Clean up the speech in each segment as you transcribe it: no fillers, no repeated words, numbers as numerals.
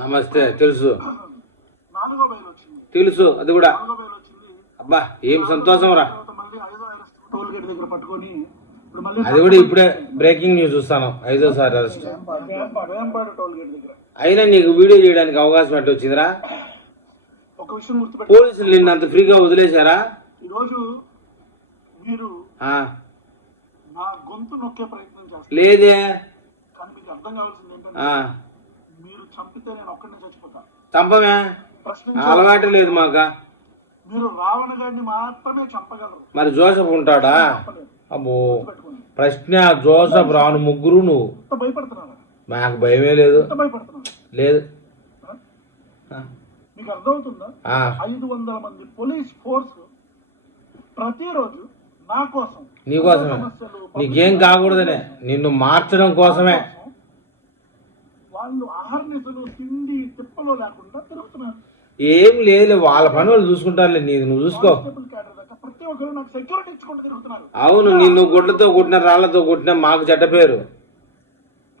నమస్తే. తెలుసు తెలుసు, అది కూడా. అబ్బా ఏం సంతోషం రా. అది కూడా ఇప్పుడే బ్రేకింగ్ న్యూస్ చూస్తాను, 5వ అరెస్ట్. అయినా నీకు వీడియో చేయడానికి అవకాశం ఎట్లా వచ్చిందిరా? పోలీసులు నిన్ను అంత ఫ్రీగా వదిలేశారా? ఈరోజు మీరు నా గొంతు నొక్కే ప్రయత్నం చేస్తారు. లేదే. కానీ మీకు అర్థం కావాల్సింది ఏంటంటే మీరు చంపితే నేను ఒక్కడిని చచ్చిపోతా. చంపమే, అలవాటు లేదు మాకు. మీరు రావణ గారిని మాత్రమే చంపగలరు. మరి జోసఫ్ ఉంటాడా? అబ్బో ప్రశ్న జోసఫ్ రాను ముగ్గురు. నువ్వు భయపడుతున్నారా? నాకు భయమే లేదు. లేదు. మీకు అర్థమవుతుందా? 500 మంది పోలీస్ ఫోర్స్ ప్రతిరోజు నా కోసం, నీకోసమే, నీకేం కాకూడదనే, నిన్ను మార్చడం కోసమే వాళ్ళు ఆహార్నిసులు తిండి తిప్పలో లేకుండా తిరుగుతున్నారు. ఏం లేదు, వాళ్ళ పని వాళ్ళు చూసుకుంటారులే, నీది నువ్వు చూసుకో. ప్రతి ఒక్కరు నాకు సెక్యూరిటీ ఇచ్చుకుంటూ తిరుగుతున్నారు. అవును, నిన్ను గుడ్లతో కొట్టిన రాళ్లతో కొట్టిన మాకు చెడ్డ పేరు.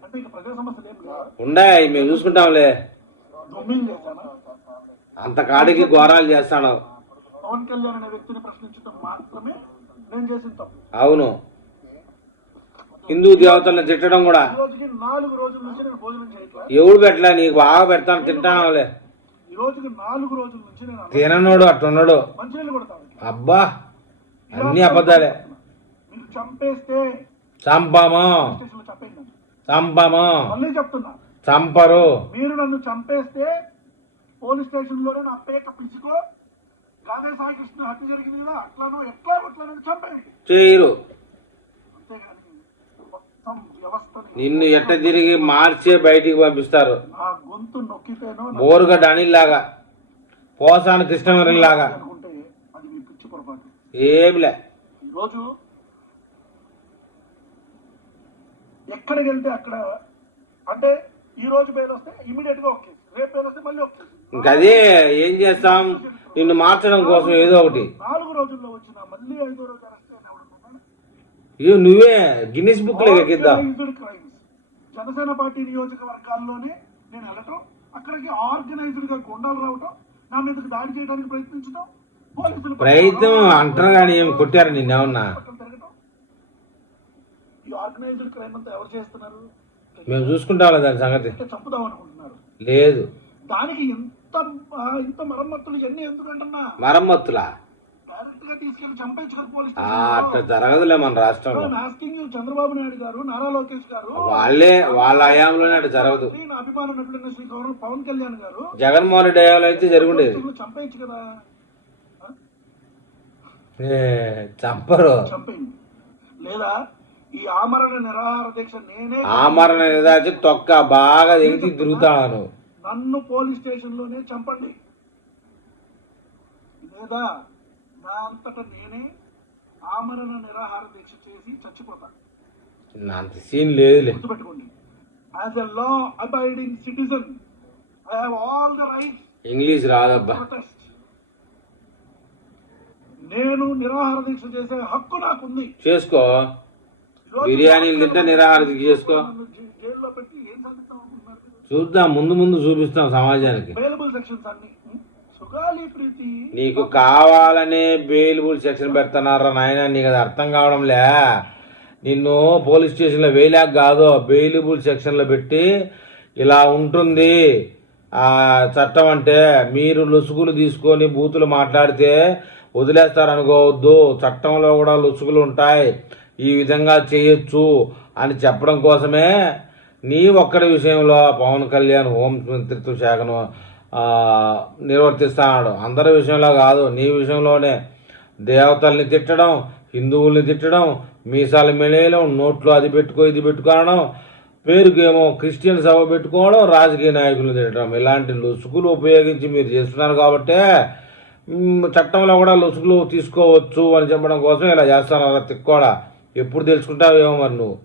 అంటే ఇక ప్రజా సమస్యలు ఏం కాదు, ఉన్నాయి, మేము చూసుకుంటాంలే. దొమ్మింగ్ చేశాను, అంత కాడికి ఘోరాలు చేస్తాను. పవన్ కళ్యాణ్ అనే వ్యక్తిని ప్రశ్నించడం మాత్రమే నేను చేసిన తప్పు. అవును, హిందూ దేవతలను తిట్టడం కూడా. ఈ రోజుకి 4 రోజుల నుంచి నేను భోజనం చేయట్లా. ఎవడు పెట్టలే, నీకు బాగా పెడతాను, తింటానులే. ఈ రోజుకి 4 రోజుల నుంచి నేను తిననోడు అట్టున్నాడు. మంచినీళ్ళు కొడతాను. అబ్బా అన్ని అబద్ధాలే. మీరు చంపేస్తే చంపము, చంపము, మళ్ళీ చెప్తున్నా, చంపరు. మీరు నన్ను చంపేస్తే పోలీస్ స్టేషన్ లోనే నా పేక పిలుచుకో, గాదే సాయి కృష్ణ హత్య జరిగింది కదా, అట్లానో ఎట్లా చంపేయండి. చేయరు. అంతేగాని మొత్తం వ్యవస్థ నిన్ను ఎట్ట తిరిగి మార్చే బయటికి పంపిస్తారు. ఆ గొంతు నొక్కితేనో బోరుగడ్డ అనిల్లాగా, పోసాను కృష్ణమరిలాగా. అనుకుంటే అది మీ పిచ్చి పొరపాటు. ఏమిలే. ఈరోజు ఎక్కడికి వెళ్తే అక్కడ, అంటే ఈ రోజు బెయిల్ వస్తే ఇమీడియట్ గా ఓకే, రేపు బెయిల్ వస్తే మళ్ళీ ఓకే. ఇంకదే ఏం చేస్తాం, నిన్ను మార్చడం కోసం ఏదో ఒకటి. 4 రోజుల్లో వచ్చిన మళ్ళీ 5వ రోజు అరెస్ట్ అయిన నువ్వే గిన్నిస్ బుక్ లో ఎక్కిద్దాం. జనసేన పార్టీ నియోజకవర్గాల్లోనే నేను వెళ్ళటం, అక్కడికి ఆర్గనైజ్డ్ గా గుండాలు రావటం, నా మీదకి దాడి చేయడానికి ప్రయత్నించడం, పోలీసులు ప్రయత్నం అంటారు కానీ ఏం కొట్టారు నిన్నేమన్నా? ఈ ఆర్గనైజ్డ్ క్రైమ్ అంతా ఎవరు చేస్తున్నారు? మేము చూసుకుంటాం దాని సంగతి. చంపుదాం అనుకుంటున్నారు. లేదు, దానికి ఇంత మరమ్మతులు ఇవన్నీ ఎందుకంటున్నా? మరమ్మతులా? డైరెక్ట్ గా తీసుకెళ్లి చంపేచ్చు కదా పోలీస్ అట్లా జరగదులే మన రాష్ట్రంలో. చంద్రబాబు నాయుడు గారు, నారా లోకేష్ గారు, వాళ్ళ హయాంలోనే అటు జరగదు. నా అభిమానం నటుడైన శ్రీ పవన్ కళ్యాణ్ గారు, జగన్మోహన్ రెడ్డి హయాంలో అయితే జరుగుండేది. చంపేయచ్చు కదా. చంపరు. చంపేయండి. లేదా ఈ ఆమరణ నిరాహార దీక్ష నేనే ఆమరణ నిరాహార తొక్క బాగా ఎగిసి తిరుగుతాను. నన్ను పోలీస్ స్టేషన్ లోనే చంపండి, లేదా నా అంతటా నేనే ఆమరణ నిరాహార దీక్ష చేసి చచ్చిపోతాను. అంత సీన్ లేదులే. గుర్తుపెట్టుకోండి, as a law abiding citizen I have all the rights. English రాదబ్బా. నేను నిరాహార దీక్ష చేసే హక్కు నాకుంది. చేసుకో, బిర్యానీలు తింటే నిరాహార దీక్ష చేసుకో. జైల్లో పెట్టి ఏం సాధిస్తాం అనుకుంటున్నారు? చూద్దాం, ముందు ముందు చూపిస్తాం సమాజానికి. బెయిలబుల్ సెక్షన్స్ అన్ని సుగాలి ప్రీతి. నీకు కావాలనే బెయిలబుల్ సెక్షన్ పెడుతున్నారా నాయన? నీకు అది అర్థం కావడంలే. నిన్ను పోలీస్ స్టేషన్లో వేయలేక కాదు, బెయిలబుల్ సెక్షన్లో పెట్టి ఇలా ఉంటుంది ఆ చట్టం అంటే. మీరు లొసుగులు తీసుకొని బూతులు మాట్లాడితే వదిలేస్తారనుకోవద్దు. చట్టంలో కూడా లొసుగులు ఉంటాయి, ఈ విధంగా చేయొచ్చు అని చెప్పడం కోసమే నీ ఒక్కడి విషయంలో పవన్ కళ్యాణ్ హోం మంత్రిత్వ శాఖను నిర్వర్తిస్తున్నాడు. అందరి విషయంలో కాదు, నీ విషయంలోనే. దేవతల్ని తిట్టడం, హిందువుల్ని తిట్టడం, మీసాలు మెలేయడం, నోట్లో అది పెట్టుకో ఇది పెట్టుకోవడం, పేరుకేమో క్రిస్టియన్ సభ పెట్టుకోవడం, రాజకీయ నాయకులను తిట్టడం, ఇలాంటి లొసుగులు ఉపయోగించి మీరు చేస్తున్నారు కాబట్టే చట్టంలో కూడా లొసుగులు తీసుకోవచ్చు అని చెప్పడం కోసం ఇలా చేస్తున్నారు. తిక్కోడా ఎప్పుడు తెలుసుకుంటావేమో మరి నువ్వు.